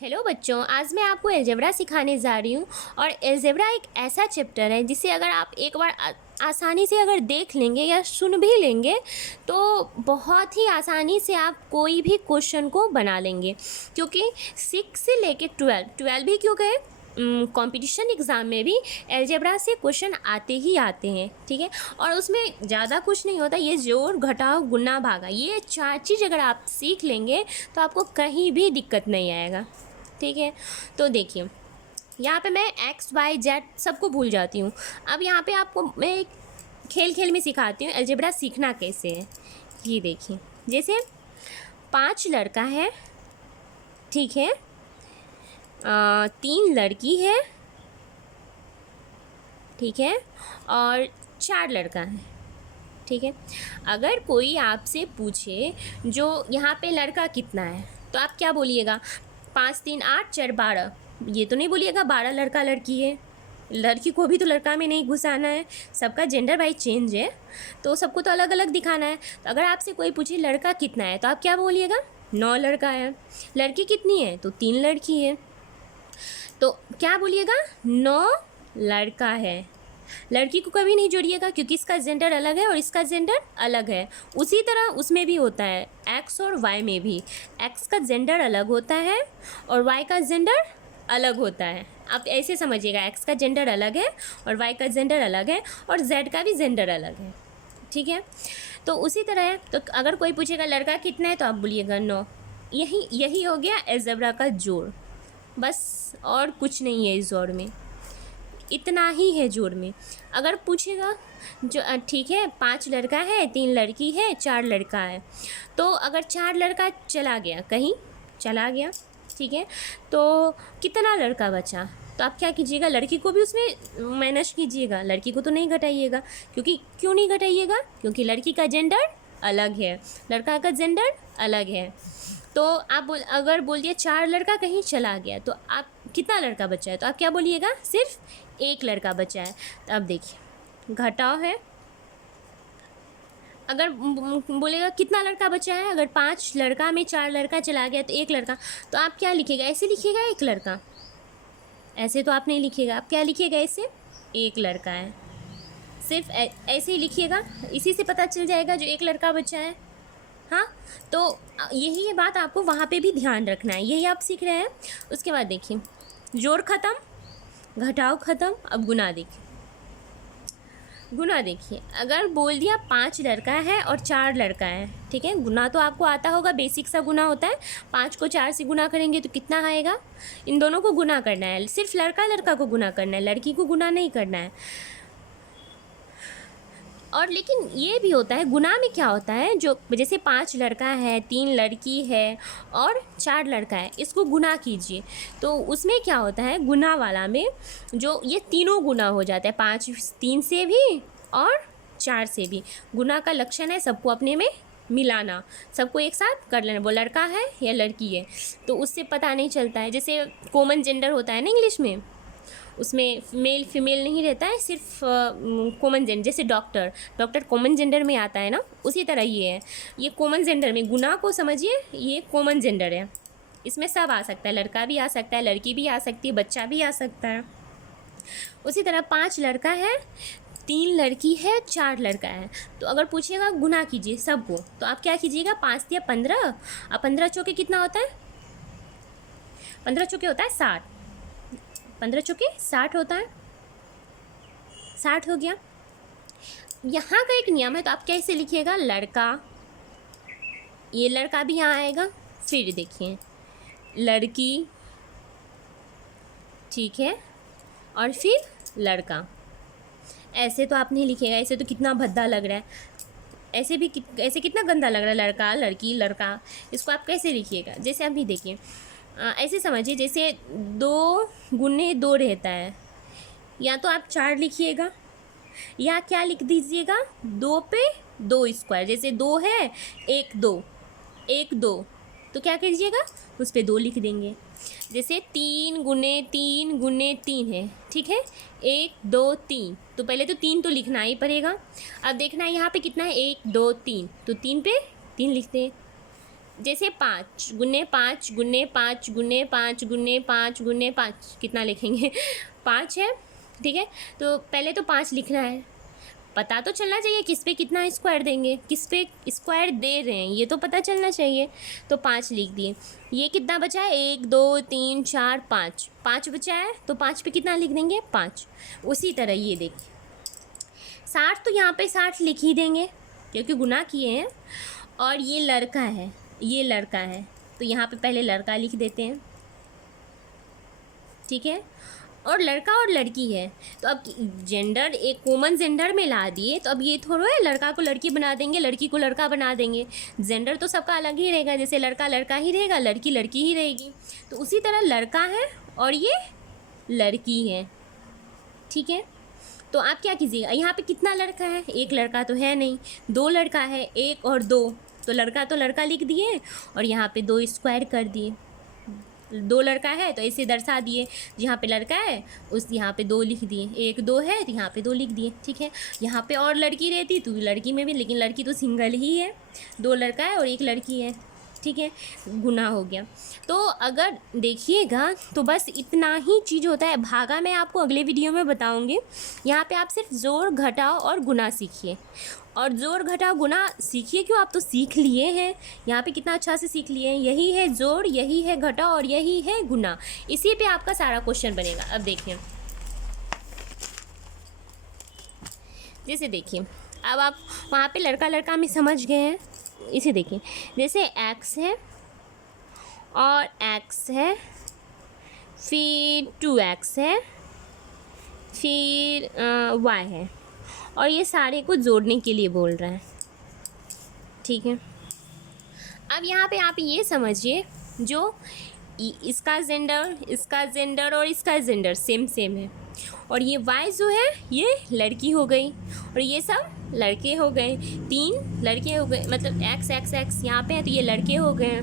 Hello बच्चों, आज मैं आपको अलजेब्रा सिखाने जा रही हूँ। और अलजेब्रा एक ऐसा चैप्टर है जिसे अगर आप एक बार आसानी से अगर देख लेंगे या सुन भी लेंगे तो बहुत ही आसानी से आप कोई भी क्वेश्चन को बना लेंगे। क्योंकि 6 से लेके 12 भी क्यों कहे, कंपटीशन एग्ज़ाम में भी अलजेब्रा से क्वेश्चन आते ही आते हैं। ठीक है, और उसमें ज़्यादा कुछ नहीं होता, ये जोड़ घटाव गुना भागा, ये 4 चीज़ अगर आप सीख लेंगे तो आपको कहीं भी दिक्कत नहीं आएगा। ठीक है, तो देखिए यहाँ पे मैं एक्स वाई जेड सबको भूल जाती हूँ। अब यहाँ पे आपको मैं एक खेल खेल में सिखाती हूँ अलजेब्रा सीखना कैसे है। ये देखिए, जैसे 5 लड़का है, ठीक है, 3 लड़की है, ठीक है, और 4 लड़का है। ठीक है, अगर कोई आपसे पूछे जो यहाँ पे लड़का कितना है तो आप क्या बोलिएगा? 5 3 8 4 12। ये तो नहीं बोलिएगा 12 लड़का लड़की है। लड़की को भी तो लड़का में नहीं घुसाना है, सबका जेंडर भाई चेंज है तो सबको तो अलग अलग दिखाना है। तो अगर आपसे कोई पूछे लड़का कितना है तो आप क्या बोलिएगा? 9 लड़का है। लड़की कितनी है तो 3 लड़की है। तो क्या बोलिएगा? 9 लड़का है। लड़की को कभी नहीं जोड़िएगा क्योंकि इसका जेंडर अलग है और इसका जेंडर अलग है। उसी तरह उसमें भी होता है, एक्स और वाई में भी एक्स का जेंडर अलग होता है और वाई का जेंडर अलग होता है। आप ऐसे समझिएगा, एक्स का जेंडर अलग है और वाई का जेंडर अलग है और जेड का भी जेंडर अलग है। ठीक है, तो उसी तरह है। तो अगर कोई पूछेगा लड़का कितना है तो आप बोलिएगा 9। यही हो गया अलजेब्रा का जोड़, बस और कुछ नहीं है इस जोड़ में, इतना ही है जोड़ में। अगर पूछेगा जो ठीक है 5 लड़का है, 3 लड़की है, 4 लड़का है, तो अगर 4 लड़का चला गया, कहीं चला गया, ठीक है, तो कितना लड़का बचा? तो आप क्या कीजिएगा? लड़की को भी उसमें माइनस कीजिएगा, लड़की को तो नहीं घटाइएगा। क्यों नहीं घटाइएगा? क्योंकि लड़की का जेंडर अलग है, लड़का का जेंडर अलग है। तो आप अगर बोल दिए 4 लड़का कहीं चला गया तो आप कितना लड़का बचा है? तो आप क्या बोलिएगा? सिर्फ 1 लड़का बचा है। तो अब देखिए घटाव है, अगर बोलेगा कितना लड़का बचा है, अगर 5 लड़का में 4 लड़का चला गया तो 1 लड़का, तो आप क्या लिखिएगा? ऐसे लिखिएगा 1 लड़का, ऐसे तो आप नहीं लिखिएगा। आप क्या लिखिएगा? ऐसे 1 लड़का है, सिर्फ ऐसे ही लिखिएगा। इसी से पता चल जाएगा जो 1 लड़का बचा है। हाँ, तो यही बात आपको वहाँ पे भी ध्यान रखना है, यही आप सीख रहे हैं। उसके बाद देखिए जोड़ ख़त्म, घटाव ख़त्म। अब गुना देखिए, गुना देखिए, अगर बोल दिया 5 लड़का है और 4 लड़का है, ठीक है, गुना तो आपको आता होगा, बेसिक सा गुना होता है। 5 को 4 से गुना करेंगे तो कितना आएगा? इन दोनों को गुना करना है, सिर्फ लड़का लड़का को गुना करना है, लड़की को गुना नहीं करना है। और लेकिन ये भी होता है, गुना में क्या होता है, जो जैसे 5 लड़का है, 3 लड़की है और 4 लड़का है, इसको गुना कीजिए तो उसमें क्या होता है, गुना वाला में जो ये तीनों गुना हो जाता है, 5 3 से भी और 4 से भी। गुना का लक्षण है सबको अपने में मिलाना, सबको एक साथ कर लेना, वो लड़का है या लड़की है तो उससे पता नहीं चलता है। जैसे कॉमन जेंडर होता है ना इंग्लिश में, उसमें मेल फीमेल नहीं रहता है, सिर्फ कॉमन जेंडर। जैसे डॉक्टर कॉमन जेंडर में आता है ना, उसी तरह ये है, ये कॉमन जेंडर में, गुना को समझिए, ये कॉमन जेंडर है, इसमें सब आ सकता है, लड़का भी आ सकता है, लड़की भी आ सकती है, बच्चा भी आ सकता है। उसी तरह 5 लड़का है, 3 लड़की है, 4 लड़का है, तो अगर पूछेगा गुना कीजिए सबको तो आप क्या कीजिएगा? 5 या 15, अब 15 चौके कितना होता है? 15 चौके होता है 60, 15 चौके 60 होता है, 60 हो गया। यहाँ का एक नियम है, तो आप कैसे लिखिएगा? लड़का, ये लड़का भी यहाँ आएगा, फिर देखिए लड़की, ठीक है, और फिर लड़का। ऐसे तो आप नहीं लिखिएगा, ऐसे तो कितना भद्दा लग रहा है, ऐसे कितना गंदा लग रहा है, लड़का लड़की लड़का, इसको आप कैसे लिखिएगा? जैसे अभी देखिए, ऐसे समझिए, जैसे 2 गुने 2 रहता है, या तो आप 4 लिखिएगा या क्या लिख दीजिएगा? 2 पे 2 स्क्वायर, जैसे 2 है 1 2 1 2, तो क्या कीजिएगा? उस पर 2 लिख देंगे। जैसे 3 गुने 3 है, ठीक है, 1 2 3, तो पहले तो 3 तो लिखना ही पड़ेगा। अब देखना है यहाँ पे कितना है, 1 2 3, तो 3 पे 3 लिखते हैं, जैसे 5 × 5 × 5 × 5 × 5 कितना लिखेंगे 5 है, ठीक है। तो पहले तो 5 लिखना है, पता तो चलना चाहिए किस पे कितना स्क्वायर देंगे, किस पे स्क्वायर दे रहे हैं, ये तो पता चलना चाहिए। तो 5 लिख दिए। ये कितना बचा है, 1 2 3 4 5, 5 बचा है, तो 5 पे कितना लिख देंगे 5। उसी तरह ये देखिए 60, तो यहाँ पे 60 लिख ही देंगे क्योंकि गुना किए हैं। और ये लड़का है, ये लड़का है, तो यहाँ पे पहले लड़का लिख देते हैं, ठीक है। और लड़का और लड़की है, तो अब जेंडर एक कॉमन जेंडर में ला दिए, तो अब ये थोड़ा है लड़का को लड़की बना देंगे, लड़की को लड़का बना देंगे। जेंडर तो सबका अलग ही रहेगा, जैसे लड़का लड़का ही रहेगा, लड़की लड़की ही रहेगी। तो उसी तरह लड़का है और ये लड़की है, ठीक है। तो आप क्या कीजिएगा, यहाँ पे कितना लड़का है, एक लड़का तो है नहीं, 2 लड़का है, 1 और 2, तो लड़का लिख दिए और यहाँ पे 2 स्क्वायर कर दिए। 2 लड़का है तो ऐसे दर्शा दिए, जहाँ पे लड़का है उस यहाँ पे 2 लिख दिए, 1 2 है तो यहाँ पे 2 लिख दिए, ठीक है। यहाँ पे और लड़की रहती तो लड़की में भी, लेकिन लड़की तो सिंगल ही है, 2 लड़का है और 1 लड़की है, ठीक है, गुना हो गया। तो अगर देखिएगा तो बस इतना ही चीज़ होता है। भागा मैं आपको अगले वीडियो में बताऊंगी। यहाँ पे आप सिर्फ जोड़ घटाओ और गुना सीखिए, और जोड़ घटाओ गुना सीखिए क्यों, आप तो सीख लिए हैं, यहाँ पे कितना अच्छा से सीख लिए हैं। यही है जोड़, यही है घटाओ और यही है गुना, इसी पे आपका सारा क्वेश्चन बनेगा। अब देखिए, जैसे देखिए अब आप वहाँ पे लड़का लड़का में समझ गए हैं। इसे देखिए, जैसे x है और x है, फिर 2x है, फिर y है, और ये सारे को जोड़ने के लिए बोल रहा है, ठीक है। अब यहाँ पे आप ये समझिए, जो इसका जेंडर और इसका जेंडर सेम सेम है, और ये y जो है ये लड़की हो गई और ये सब लड़के हो गए, 3 लड़के हो गए, मतलब x यहाँ पे है तो ये लड़के हो गए।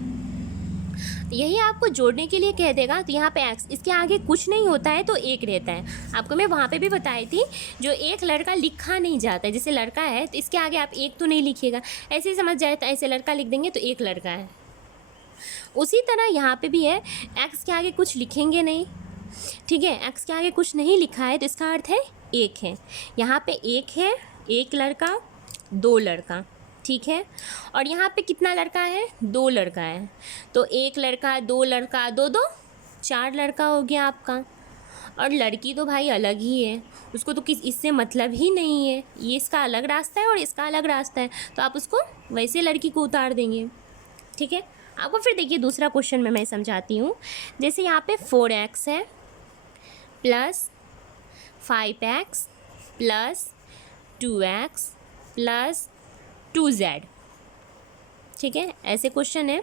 यही आपको जोड़ने के लिए कह देगा, तो यहाँ पे x, इसके आगे कुछ नहीं होता है तो 1 रहता है। आपको मैं वहाँ पे भी बताई थी, जो एक लड़का लिखा नहीं जाता है, जैसे लड़का है तो इसके आगे आप 1 तो नहीं लिखिएगा, ऐसे ही समझ जाए, तो ऐसे लड़का लिख देंगे तो 1 लड़का है। उसी तरह यहाँ पे भी है, x के आगे कुछ लिखेंगे नहीं, ठीक है, x के आगे कुछ नहीं लिखा है तो इसका अर्थ है 1 है। यहाँ पे 1 है, 1 लड़का 2 लड़का, ठीक है। और यहाँ पे कितना लड़का है, 2 लड़का है, तो 1 लड़का 2 लड़का 2 2 4 लड़का हो गया आपका। और लड़की तो भाई अलग ही है, उसको तो किस इससे मतलब ही नहीं है, ये इसका अलग रास्ता है और इसका अलग रास्ता है, तो आप उसको वैसे लड़की को उतार देंगे, ठीक है। आपको फिर देखिए दूसरा क्वेश्चन में मैं समझाती हूँ। जैसे यहाँ पे 4x है plus 5x plus 2x plus 2z, ठीक है, ऐसे क्वेश्चन है।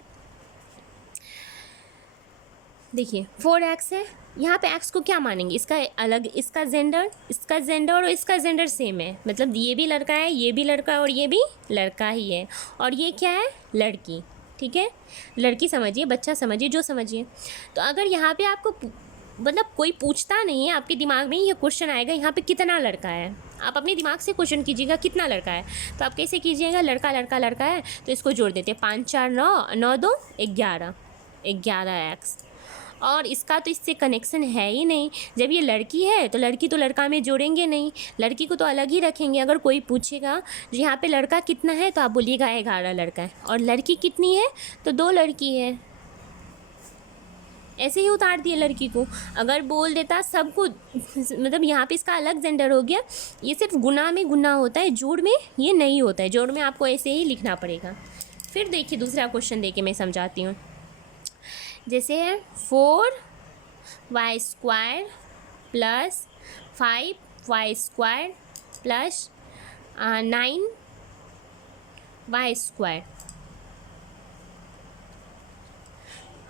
देखिए 4x है, यहाँ पे x को क्या मानेंगे, इसका अलग, इसका जेंडर और इसका जेंडर सेम है, मतलब ये भी लड़का है, ये भी लड़का है और ये भी लड़का ही है, और ये क्या है, लड़की, ठीक है। लड़की समझिए, बच्चा समझिए, जो समझिए। तो अगर यहाँ पे आपको मतलब कोई पूछता नहीं है, आपके दिमाग में ये क्वेश्चन आएगा, यहाँ पे कितना लड़का है, आप अपने दिमाग से क्वेश्चन कीजिएगा कितना लड़का है, तो आप कैसे कीजिएगा, लड़का लड़का लड़का है तो इसको जोड़ देते हैं, 5 4 9 9 2 11, 11x। और इसका तो इससे कनेक्शन है ही नहीं, जब ये लड़की है तो लड़की तो लड़का में जोड़ेंगे नहीं, लड़की को तो अलग ही रखेंगे। अगर कोई पूछेगा यहाँ पे लड़का कितना है तो आप बोलिएगा 11 लड़का है, और लड़की कितनी है तो 2 लड़की है, ऐसे ही उतार दिए लड़की को। अगर बोल देता सबको, मतलब यहाँ पे इसका अलग जेंडर हो गया, ये सिर्फ गुना में गुना होता है, जोड़ में ये नहीं होता है, जोड़ में आपको ऐसे ही लिखना पड़ेगा। फिर देखिए दूसरा क्वेश्चन देके मैं समझाती हूँ। जैसे है 4y square plus 5y square plus 9y square,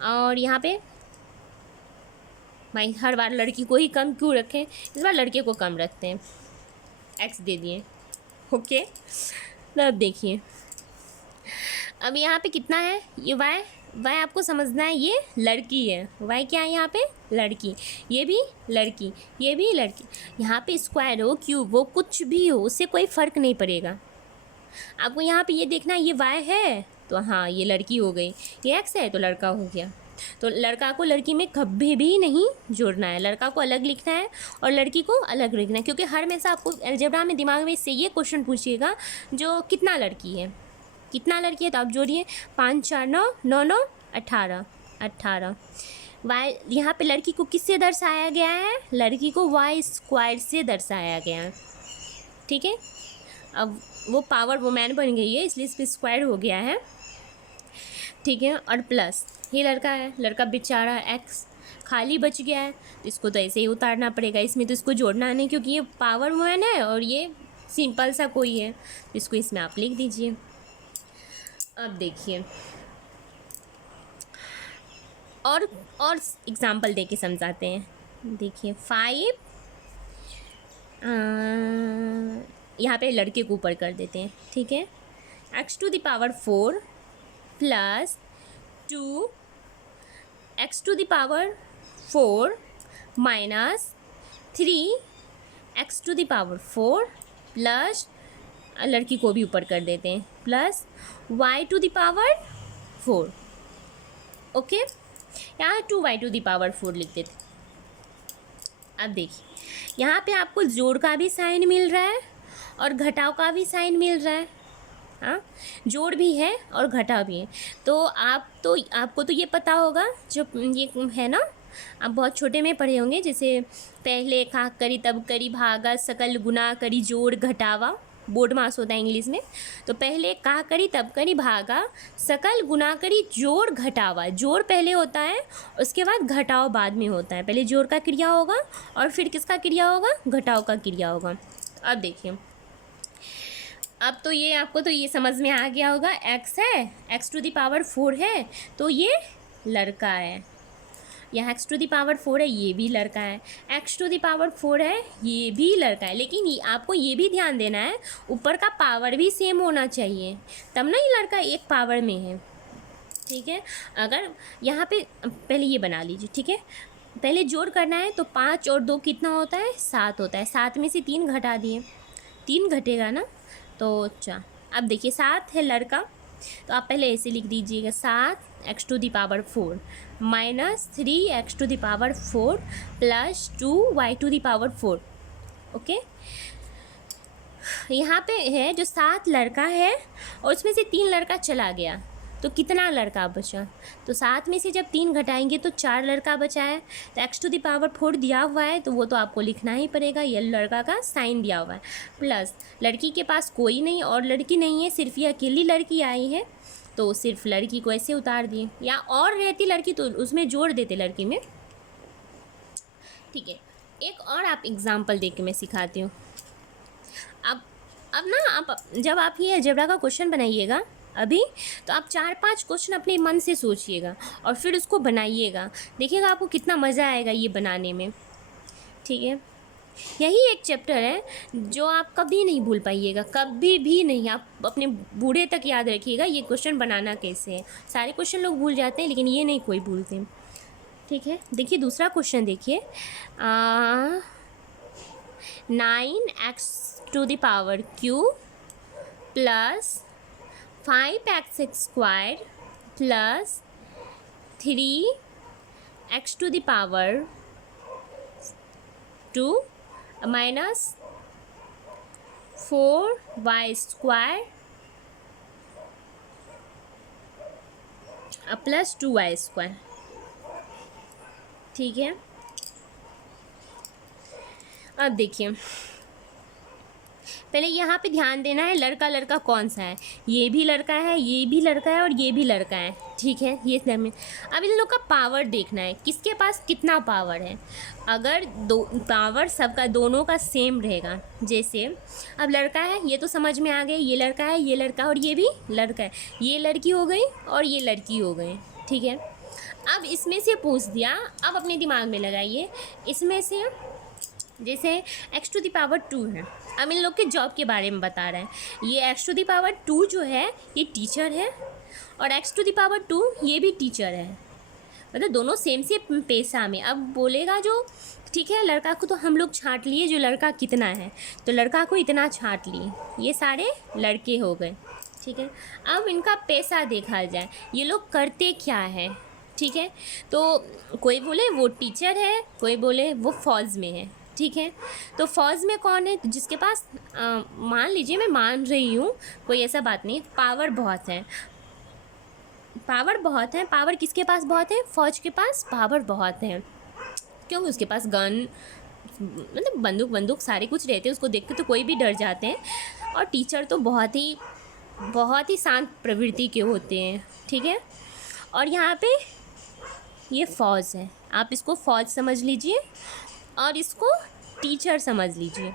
और यहाँ पे भाई हर बार लड़की को ही कम क्यों रखें, इस बार लड़के को कम रखते हैं, x दे दिए, ओके। तो अब देखिए, अब यहाँ पे कितना है, ये y आपको समझना है, ये लड़की है, y क्या है यहाँ पे, लड़की, ये भी लड़की, ये भी लड़की। यहाँ पे स्क्वायर हो क्यूब हो कुछ भी हो, उससे कोई फ़र्क नहीं पड़ेगा। आपको यहाँ पे ये देखना है, ये y है तो हाँ ये लड़की हो गई, ये एक्स है तो लड़का हो गया। तो लड़का को लड़की में कभी भी नहीं जोड़ना है, लड़का को अलग लिखना है और लड़की को अलग लिखना है, क्योंकि हर हमेशा आपको अलजेब्रा में दिमाग में इससे ये क्वेश्चन पूछिएगा जो कितना लड़की है, कितना लड़की है, तो आप जोड़िए 5 4 9 9 9 18 18। वाई यहाँ पे लड़की को किससे दर्शाया गया है, लड़की को वाई स्क्वायर से दर्शाया गया है, ठीक है। अब वो पावर वुमेन बन गई है इसलिए इस पर स्क्वायर हो गया है, ठीक है। और प्लस ये लड़का है, लड़का बेचारा एक्स खाली बच गया है तो इसको तो ऐसे ही उतारना पड़ेगा, इसमें तो इसको जोड़ना नहीं क्योंकि ये पावर वुमेन है और ये सिंपल सा कोई है, तो इसको इसमें आप लिख दीजिए। अब देखिए और एग्जाम्पल दे के समझाते हैं। देखिए 5 यहाँ पे लड़के को ऊपर कर देते हैं, ठीक है। x⁴ plus 2 x⁴ minus 3 x⁴ plus लड़की को भी ऊपर कर देते हैं प्लस y⁴। ओके, यहाँ 2y⁴ लिख देते। अब देखिए यहाँ पे आपको जोड़ का भी साइन मिल रहा है और घटाव का भी साइन मिल रहा है, हाँ जोड़ भी है और घटाव भी है। तो आपको तो ये पता होगा, जो ये है ना, आप बहुत छोटे में पढ़े होंगे, जैसे पहले का करी तब करी भागा सकल गुना करी जोड़ घटावा, बोर्ड मास होता है इंग्लिश में। तो पहले का करी तब करी भागा सकल गुना करी जोड़ घटावा, जोड़ पहले होता है उसके बाद घटाव बाद में होता है, पहले जोड़ का क्रिया होगा और फिर किसका क्रिया होगा, घटाव का क्रिया होगा। अब देखिए अब तो ये आपको तो ये समझ में आ गया होगा, x है, x⁴ है तो ये लड़का है, यहाँ x⁴ है ये भी लड़का है, x⁴ है ये भी लड़का है। लेकिन ये आपको ये भी ध्यान देना है ऊपर का पावर भी सेम होना चाहिए, तब ना ये लड़का एक पावर में है, ठीक है। अगर यहाँ पे पहले ये बना लीजिए, ठीक है। पहले जोड़ करना है तो 5 और 2 कितना होता है, 7 होता है, 7 में से 3 घटा दिए, 3 घटेगा ना तो 4। अब देखिए 7 है लड़का तो आप पहले ऐसे लिख दीजिएगा 7 x⁴ minus 3 x⁴ plus 2 y⁴। Okay, यहाँ पे है जो 7 लड़का है और उसमें से 3 लड़का चला गया तो कितना लड़का बचा, तो 7 में से जब 3 घटाएंगे तो 4 लड़का बचा है। तो x⁴ दिया हुआ है तो वो तो आपको लिखना ही पड़ेगा, ये लड़का का साइन दिया हुआ है, प्लस लड़की के पास कोई नहीं और लड़की नहीं है, सिर्फ ये अकेली लड़की आई है तो सिर्फ लड़की को ऐसे उतार दिए, या और रहती लड़की तो उसमें जोड़ देते लड़की में, ठीक है। एक और आप एग्जाम्पल दे के मैं सिखाती हूँ। अब ना आप जब आप ये अलजेब्रा का क्वेश्चन बनाइएगा अभी, तो आप 4-5 क्वेश्चन अपने मन से सोचिएगा और फिर उसको बनाइएगा, देखिएगा आपको कितना मज़ा आएगा ये बनाने में, ठीक है। यही एक चैप्टर है जो आप कभी नहीं भूल पाइएगा, कभी भी नहीं, आप अपने बूढ़े तक याद रखिएगा ये क्वेश्चन बनाना कैसे है। सारे क्वेश्चन लोग भूल जाते हैं लेकिन ये नहीं कोई भूलते, ठीक है। देखिए दूसरा क्वेश्चन देखिए, 9x⁴ plus 5x² plus 3x⁴ minus 4y² plus 2y², ठीक है। अब देखिए पहले यहाँ पे ध्यान देना है लड़का लड़का कौन सा है, ये भी लड़का है, ये भी लड़का है और ये भी लड़का है, ठीक है। ये में अब इन लोग का पावर देखना है, किसके पास कितना पावर है। अगर पावर सबका दोनों का सेम रहेगा, जैसे अब लड़का है ये तो समझ में आ गए, ये लड़का है, ये लड़का और ये भी लड़का है, ये लड़की हो गई और ये लड़की हो गई, ठीक है। अब इसमें से पूछ दिया, अब अपने दिमाग में लगाइए, इसमें से जैसे x⁴ है, अब इन लोग के जॉब के बारे में बता रहे हैं, ये x⁴ जो है ये टीचर है और x⁴ ये भी टीचर है, मतलब दोनों सेम से पेशा में। अब बोलेगा जो ठीक है लड़का को तो हम लोग छांट लिए, जो लड़का कितना है तो लड़का को इतना छांट लिए, ये सारे लड़के हो गए, ठीक है। अब इनका पैसा देखा जाए, ये लोग करते क्या है, ठीक है। तो कोई बोले वो टीचर है, कोई बोले वो फौज में है, ठीक है। तो फौज में कौन है, तो जिसके पास मान लीजिए, मैं मान रही हूँ, कोई ऐसा बात नहीं, पावर बहुत है, पावर बहुत है। पावर किसके पास बहुत है, फौज के पास पावर बहुत है, क्योंकि उसके पास गन, मतलब बंदूक सारे कुछ रहते हैं, उसको देख के तो कोई भी डर जाते हैं। और टीचर तो बहुत ही शांत प्रवृत्ति के होते हैं, ठीक है। और यहाँ पे ये फ़ौज है, आप इसको फ़ौज समझ लीजिए और इसको टीचर समझ लीजिए।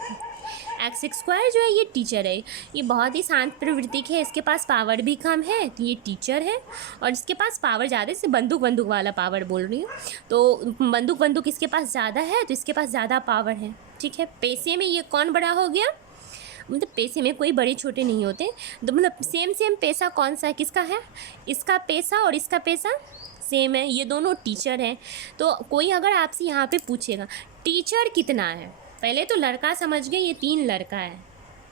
एक्स स्क्वायर जो है ये टीचर है, ये बहुत ही शांत प्रवृत्ति है, इसके पास पावर भी कम है, तो ये टीचर है। और इसके पास पावर ज़्यादा है, इसे बंदूक वाला पावर बोल रही हूँ, तो बंदूक इसके पास ज़्यादा है, तो इसके पास ज़्यादा पावर है, ठीक है। पैसे में ये कौन बड़ा हो गया, मतलब पैसे में कोई बड़े छोटे नहीं होते, तो मतलब सेम पैसा कौन सा है, किसका है, इसका पैसा और इसका पैसा सेम है, ये दोनों टीचर हैं। तो कोई अगर आपसे यहाँ पे पूछेगा टीचर कितना है, पहले तो लड़का समझ गए, ये 3 लड़का है,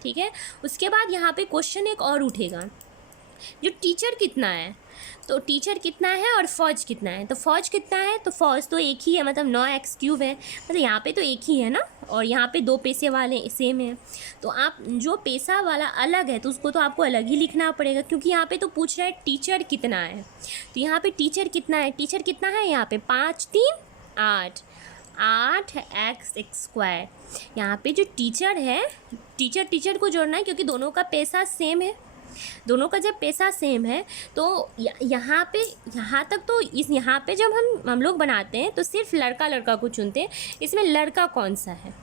ठीक है। उसके बाद यहाँ पे क्वेश्चन एक और उठेगा, जो टीचर कितना है, तो टीचर कितना है और फौज कितना है, तो फौज कितना है, तो फौज तो एक ही है, मतलब 9x³ है, मतलब यहाँ पे तो एक ही है ना, और यहाँ पे 2 पैसे वाले सेम है। तो आप जो पैसा वाला अलग है तो उसको तो आपको अलग ही लिखना पड़ेगा, क्योंकि यहाँ पे तो पूछ रहा है टीचर कितना है। तो यहाँ पे टीचर कितना है, यहाँ पे 5 3 8 8x²। यहाँ पे जो टीचर है, टीचर को जोड़ना है, क्योंकि दोनों का पैसा सेम है, दोनों का जब पैसा सेम है तो यहाँ पे, यहाँ तक तो यहाँ पे जब हम लोग बनाते हैं तो सिर्फ लड़का को चुनते हैं, इसमें लड़का कौन सा है,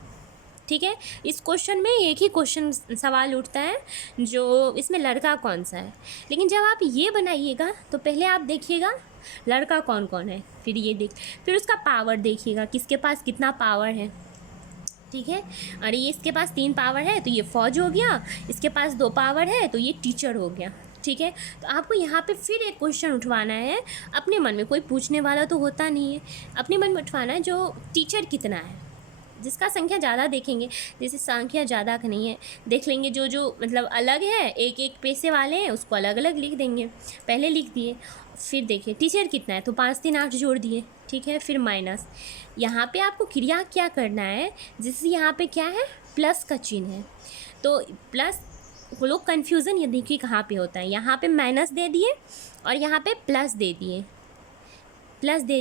ठीक है। इस क्वेश्चन में एक ही क्वेश्चन सवाल उठता है, जो इसमें लड़का कौन सा है। लेकिन जब आप ये बनाइएगा तो पहले आप देखिएगा लड़का कौन कौन है, फिर उसका पावर देखिएगा, किसके पास कितना पावर है, ठीक है। और ये इसके पास 3 पावर है तो ये फौज हो गया, इसके पास 2 पावर है तो ये टीचर हो गया, ठीक है। तो आपको यहाँ पे फिर एक क्वेश्चन उठवाना है अपने मन में, कोई पूछने वाला तो होता नहीं है, अपने मन में उठवाना है जो टीचर कितना है, जिसका संख्या ज़्यादा देखेंगे, जैसे संख्या ज़्यादा का नहीं है, देख लेंगे जो मतलब अलग है, एक पैसे वाले हैं उसको अलग अलग लिख देंगे, पहले लिख दिए, फिर देखिए टीचर कितना है, तो 5 3 8 जोड़ दिए, ठीक है। फिर माइनस, यहाँ पे आपको क्रिया क्या करना है, जैसे यहाँ पे क्या है, प्लस का चिन्ह है, तो प्लस, वो लोग कन्फ्यूज़न ये देखिए कहाँ पे होता है, यहाँ पे माइनस दे दिए और यहाँ पे प्लस दे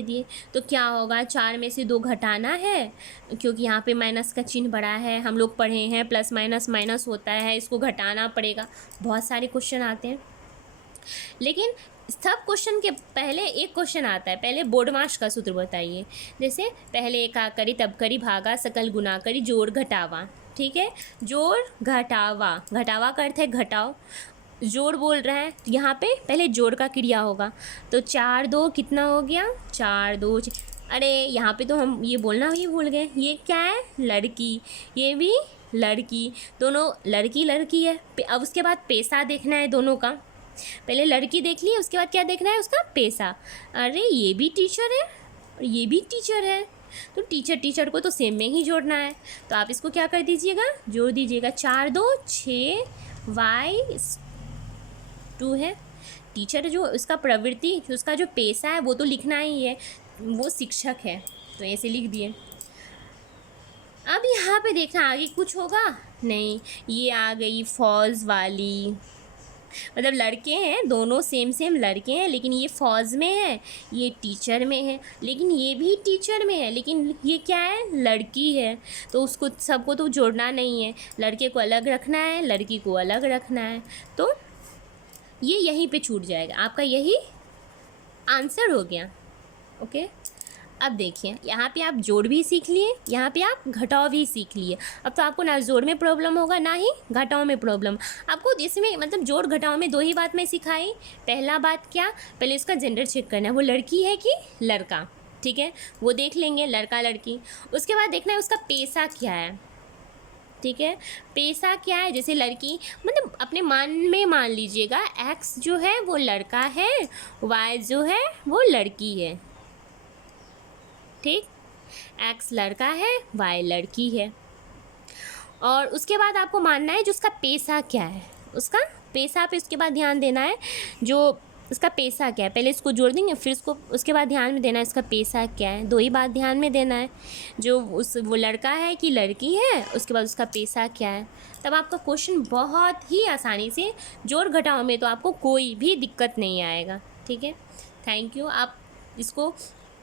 दिए, तो क्या होगा, 4 में से 2 घटाना है, क्योंकि यहाँ पे माइनस का चिन्ह बड़ा है, हम लोग पढ़े हैं प्लस माइनस होता है, इसको घटाना पड़ेगा। बहुत सारे क्वेश्चन आते हैं, लेकिन सब क्वेश्चन के पहले एक क्वेश्चन आता है, पहले बोर्डमास का सूत्र बताइए, जैसे पहले एका करी तब करी भागा सकल गुना करी जोड़ घटावा, ठीक है। जोड़ घटावा का अर्थ है घटाओ, जोड़ बोल रहा है, तो यहाँ पे पहले जोड़ का क्रिया होगा, तो 4 2 कितना हो गया, 4 2 अरे यहाँ पे तो हम ये बोलना ही भूल गए, ये क्या है, लड़की, ये भी लड़की, दोनों लड़की है। अब उसके बाद पैसा देखना है दोनों का, पहले लड़की देख ली, उसके बाद क्या देखना है, उसका पैसा। अरे ये भी टीचर है और ये भी टीचर है, तो टीचर को तो सेम में ही जोड़ना है, तो आप इसको क्या कर दीजिएगा, जोड़ दीजिएगा, 4 2 6 y2 है। टीचर जो उसका प्रवृत्ति, जो उसका जो पैसा है वो तो लिखना ही है, वो शिक्षक है, तो ऐसे लिख दिए। अब यहाँ पे देखना आगे कुछ होगा, नहीं, ये आ गई फौज वाली, मतलब लड़के हैं, दोनों सेम लड़के हैं, लेकिन ये फौज में है, ये टीचर में है, लेकिन ये भी टीचर में है, लेकिन ये क्या है, लड़की है, तो उसको सबको तो जोड़ना नहीं है, लड़के को अलग रखना है, लड़की को अलग रखना है, तो ये यहीं पे छूट जाएगा, आपका यही आंसर हो गया, ओके। अब देखिए यहाँ पे आप जोड़ भी सीख लिए, यहाँ पे आप घटाव भी सीख लिए। अब तो आपको ना जोड़ में प्रॉब्लम होगा ना ही घटाव में प्रॉब्लम। आपको इसमें मतलब जोड़ घटाव में 2 ही बात मैं सिखाई। पहला बात क्या, पहले उसका जेंडर चेक करना है, वो लड़की है कि लड़का, ठीक है, वो देख लेंगे, लड़का लड़की। उसके बाद देखना है उसका पैसा क्या है, ठीक है, पैसा क्या है, जैसे लड़की, मतलब अपने मान में मान लीजिएगा, एक्स जो है वो लड़का है, वाई जो है वो लड़की है, ठीक, एक्स लड़का है, वाई लड़की है। और उसके बाद आपको मानना है जो उसका पैसा क्या है, उसका पैसा पे उसके बाद ध्यान देना है, जो इसका पैसा क्या है, पहले इसको जोड़ देंगे फिर इसको उसके बाद ध्यान में देना है इसका पैसा क्या है, दो ही बात ध्यान में देना है, जो वो लड़का है कि लड़की है, उसके बाद उसका पैसा क्या है। तब आपका क्वेश्चन बहुत ही आसानी से जोड़ घटाव में तो आपको कोई भी दिक्कत नहीं आएगा। ठीक है, थैंक यू। आप इसको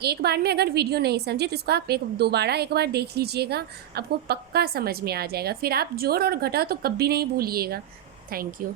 एक बार में अगर वीडियो नहीं समझे तो इसको आप दोबारा एक बार देख लीजिएगा, आपको पक्का समझ में आ जाएगा, फिर आप जोड़ और घटाव तो कभी नहीं भूलिएगा। Thank you.